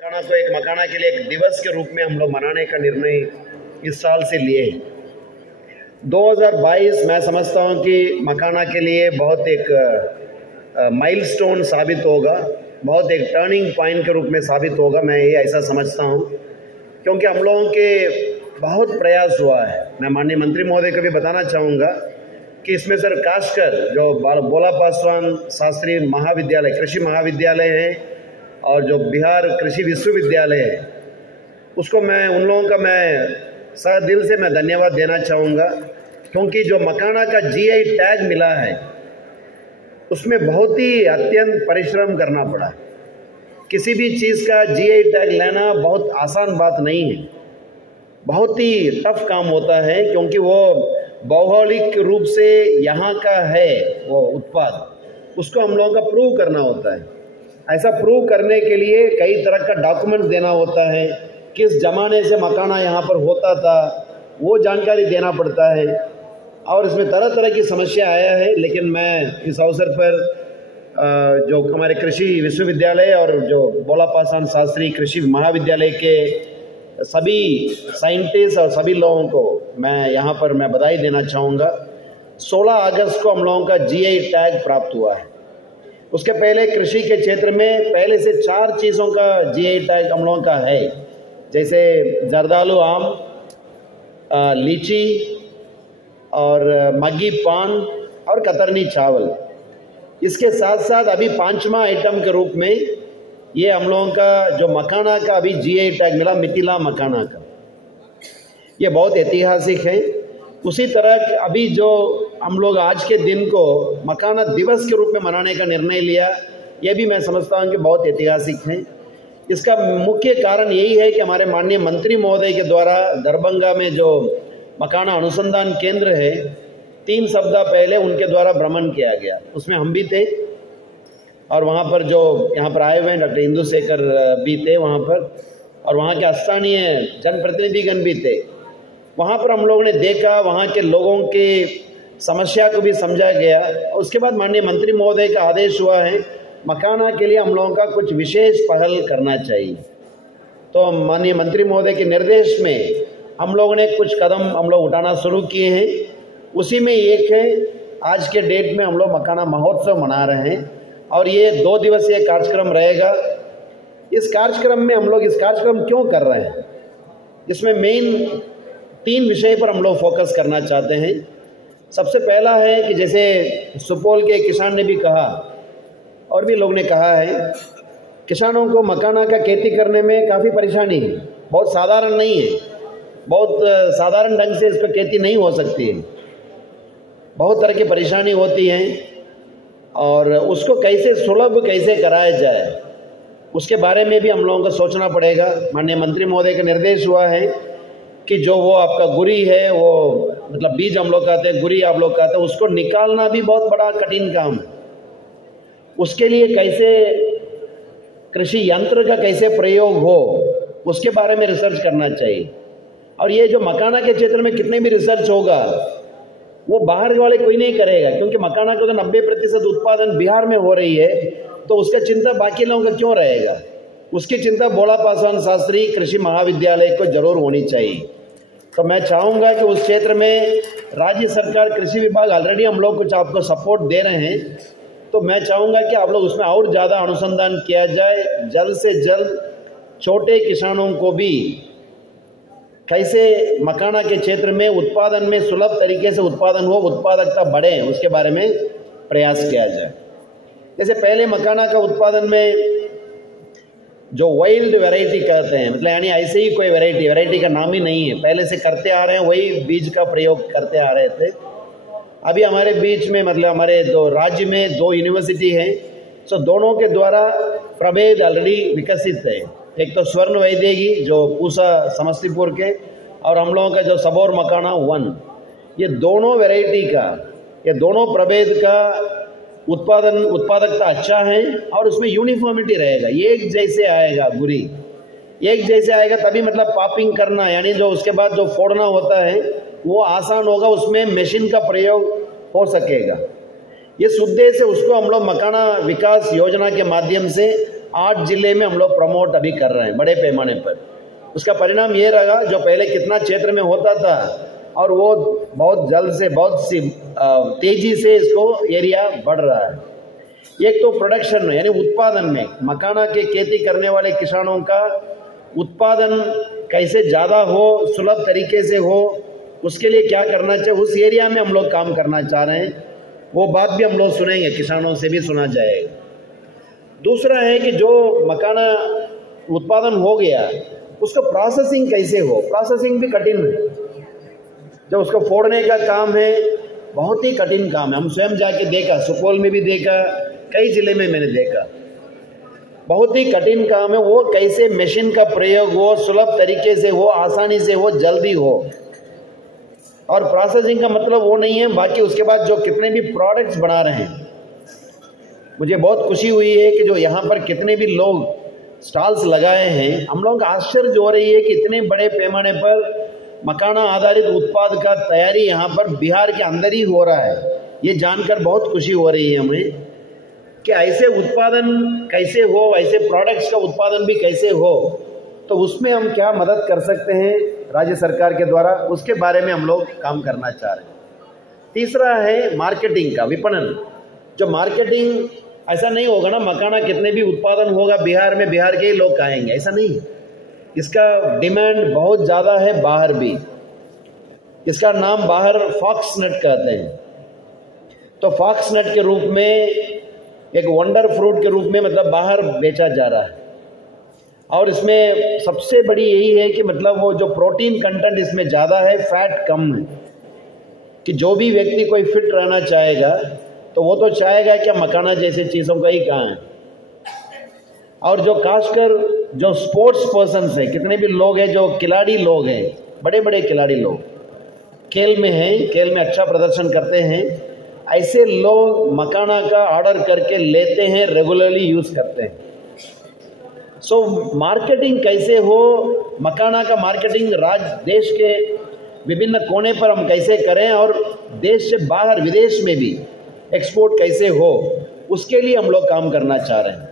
मकाना को एक मकाना के लिए एक दिवस के रूप में हम लोग मनाने का निर्णय इस साल से लिए हैं। 2022 मैं समझता हूं कि मकाना के लिए बहुत एक माइलस्टोन साबित होगा, बहुत एक टर्निंग पॉइंट के रूप में साबित होगा। मैं ये ऐसा समझता हूं क्योंकि हम लोगों के बहुत प्रयास हुआ है। मैं माननीय मंत्री महोदय को भी बताना चाहूँगा कि इसमें सर खासकर जो भोला पासवान शास्त्री महाविद्यालय कृषि महाविद्यालय है और जो बिहार कृषि विश्वविद्यालय है, उसको मैं उन लोगों का मैं दिल से मैं धन्यवाद देना चाहूँगा क्योंकि जो मकाना का जीआई टैग मिला है उसमें बहुत ही अत्यंत परिश्रम करना पड़ा। किसी भी चीज़ का जीआई टैग लेना बहुत आसान बात नहीं है, बहुत ही टफ काम होता है क्योंकि वो भौगोलिक रूप से यहाँ का है वो उत्पाद, उसको हम लोगों का प्रूव करना होता है। ऐसा प्रूव करने के लिए कई तरह का डॉक्यूमेंट देना होता है, किस ज़माने से मकाना यहाँ पर होता था वो जानकारी देना पड़ता है और इसमें तरह तरह की समस्या आया है। लेकिन मैं इस अवसर पर जो हमारे कृषि विश्वविद्यालय और जो भोला पासवान शास्त्री कृषि महाविद्यालय के सभी साइंटिस्ट और सभी लोगों को मैं यहाँ पर मैं बधाई देना चाहूँगा। 16 अगस्त को हम लोगों का जीआई टैग प्राप्त हुआ है। उसके पहले कृषि के क्षेत्र में पहले से 4 चीज़ों का जीआई टैग हम लोगों का है, जैसे जर्दालू आम, लीची और मग्गी पान और कतरनी चावल। इसके साथ साथ अभी 5वां आइटम के रूप में ये हम लोगों का जो मकाना का अभी जीआई टैग मिला, मिथिला मकाना का, ये बहुत ऐतिहासिक है। उसी तरह अभी जो हम लोग आज के दिन को मकाना दिवस के रूप में मनाने का निर्णय लिया, ये भी मैं समझता हूँ कि बहुत ऐतिहासिक है। इसका मुख्य कारण यही है कि हमारे माननीय मंत्री महोदय के द्वारा दरभंगा में जो मकाना अनुसंधान केंद्र है, 3 सप्ताह पहले उनके द्वारा भ्रमण किया गया, उसमें हम भी थे और वहाँ पर जो यहाँ पर आए हुए हैं डॉक्टर इंदु शेखर भी थे वहाँ पर, और वहाँ के स्थानीय जनप्रतिनिधिगण भी थे। वहाँ पर हम लोगों ने देखा, वहाँ के लोगों के समस्या को भी समझा गया। उसके बाद माननीय मंत्री महोदय का आदेश हुआ है मकाना के लिए हम लोगों का कुछ विशेष पहल करना चाहिए। तो माननीय मंत्री महोदय के निर्देश में हम लोगों ने कुछ कदम हम लोग उठाना शुरू किए हैं। उसी में एक है, आज के डेट में हम लोग मकाना महोत्सव मना रहे हैं और ये 2 दिवसीय कार्यक्रम रहेगा। इस कार्यक्रम में हम लोग इस कार्यक्रम क्यों कर रहे हैं, इसमें मेन 3 विषय पर हम लोग फोकस करना चाहते हैं। सबसे पहला है कि जैसे सुपौल के किसान ने भी कहा और भी लोग ने कहा है, किसानों को मकाना का खेती करने में काफ़ी परेशानी है, बहुत साधारण नहीं है, बहुत साधारण ढंग से इस पर खेती नहीं हो सकती है, बहुत तरह की परेशानी होती है और उसको कैसे सुलभ कैसे कराया जाए उसके बारे में भी हम लोगों को सोचना पड़ेगा। माननीय मंत्री महोदय का निर्देश हुआ है कि जो वो आपका गुरी है, वो मतलब बीज हम लोग कहते हैं, गुरी आप लोग कहते हैं, उसको निकालना भी बहुत बड़ा कठिन काम है। उसके लिए कैसे कृषि यंत्र का कैसे प्रयोग हो उसके बारे में रिसर्च करना चाहिए। और ये जो मकाना के क्षेत्र में कितने भी रिसर्च होगा वो बाहर वाले कोई नहीं करेगा, क्योंकि मकाना का तो 90% उत्पादन बिहार में हो रही है, तो उसका चिंता बाकी लोगों का क्यों रहेगा। उसकी चिंता भोला पासवान शास्त्री कृषि महाविद्यालय को जरूर होनी चाहिए। तो मैं चाहूँगा कि उस क्षेत्र में राज्य सरकार कृषि विभाग ऑलरेडी हम लोग कुछ आपको सपोर्ट दे रहे हैं, तो मैं चाहूँगा कि आप लोग उसमें और ज़्यादा अनुसंधान किया जाए। जल्द से जल्द छोटे किसानों को भी कैसे मकाना के क्षेत्र में उत्पादन में सुलभ तरीके से उत्पादन हो, उत्पादकता बढ़े, उसके बारे में प्रयास किया जाए। जैसे पहले मकाना का उत्पादन में जो वाइल्ड वैरायटी कहते हैं, मतलब यानी ऐसे ही कोई वैरायटी का नाम ही नहीं है, पहले से करते आ रहे हैं, वही बीज का प्रयोग करते आ रहे थे। अभी हमारे बीच में मतलब हमारे 2 राज्य में 2 यूनिवर्सिटी हैं, तो दोनों के द्वारा प्रभेद ऑलरेडी विकसित है। एक तो स्वर्ण वैदेगी जो पूसा समस्तीपुर के, और हम लोगों का जो सबौर मकाना 1, ये दोनों वैरायटी का, ये दोनों प्रभेद का उत्पादकता अच्छा है और उसमें यूनिफॉर्मिटी रहेगा, एक जैसे आएगा, गुरी एक जैसे आएगा, तभी मतलब पॉपिंग करना यानी जो उसके बाद जो फोड़ना होता है वो आसान होगा, उसमें मशीन का प्रयोग हो सकेगा। इस उद्देश्य से उसको हम लोग मकाना विकास योजना के माध्यम से 8 जिले में हम लोग प्रमोट अभी कर रहे हैं बड़े पैमाने पर। उसका परिणाम ये रहा, जो पहले कितना क्षेत्र में होता था और वो बहुत जल्द से बहुत सी तेजी से इसको एरिया बढ़ रहा है। एक तो प्रोडक्शन में यानी उत्पादन में मखाना के खेती करने वाले किसानों का उत्पादन कैसे ज़्यादा हो, सुलभ तरीके से हो, उसके लिए क्या करना चाहिए, उस एरिया में हम लोग काम करना चाह रहे हैं। वो बात भी हम लोग सुनेंगे, किसानों से भी सुना जाएगा। दूसरा है कि जो मखाना उत्पादन हो गया उसका प्रोसेसिंग कैसे हो। प्रोसेसिंग भी कठिन है, जब उसको फोड़ने का काम है बहुत ही कठिन काम है। हम स्वयं जाके देखा, सुपौल में भी देखा, कई जिले में मैंने देखा, बहुत ही कठिन काम है। वो कैसे मशीन का प्रयोग हो, सुलभ तरीके से हो, आसानी से हो, जल्दी हो। और प्रोसेसिंग का मतलब वो नहीं है बाकी उसके बाद जो कितने भी प्रोडक्ट्स बना रहे हैं। मुझे बहुत खुशी हुई है कि जो यहाँ पर कितने भी लोग स्टॉल्स लगाए हैं, हम लोगों को आश्चर्य हो रही है कि इतने बड़े पैमाने पर मखाना आधारित उत्पाद का तैयारी यहाँ पर बिहार के अंदर ही हो रहा है। ये जानकर बहुत खुशी हो रही है हमें कि ऐसे उत्पादन कैसे हो, ऐसे प्रोडक्ट्स का उत्पादन भी कैसे हो, तो उसमें हम क्या मदद कर सकते हैं राज्य सरकार के द्वारा, उसके बारे में हम लोग काम करना चाह रहे हैं। तीसरा है मार्केटिंग का विपणन। जो मार्केटिंग, ऐसा नहीं होगा ना मखाना कितने भी उत्पादन होगा बिहार में, बिहार के ही लोग खाएंगे, ऐसा नहीं। इसका डिमांड बहुत ज़्यादा है बाहर भी। इसका नाम बाहर फॉक्स नट कहते हैं। तो फॉक्स नट के रूप में, एक वंडर फ्रूट के रूप में मतलब बाहर बेचा जा रहा है। और इसमें सबसे बड़ी यही है कि मतलब वो जो प्रोटीन कंटेंट इसमें ज़्यादा है, फैट कम है। कि जो भी व्यक्ति कोई फिट रहना चाहेगा तो वो तो चाहेगा कि मखाना जैसे चीज़ों का ही खाएं। और जो खासकर जो स्पोर्ट्स पर्सन्स हैं, कितने भी लोग हैं जो खिलाड़ी लोग हैं, बड़े बड़े खिलाड़ी लोग खेल में हैं, खेल में अच्छा प्रदर्शन करते हैं, ऐसे लोग मखाना का ऑर्डर करके लेते हैं, रेगुलरली यूज़ करते हैं। सो मार्केटिंग कैसे हो, मखाना का मार्केटिंग देश के विभिन्न कोने पर हम कैसे करें और देश से बाहर विदेश में भी एक्सपोर्ट कैसे हो, उसके लिए हम लोग काम करना चाह रहे हैं।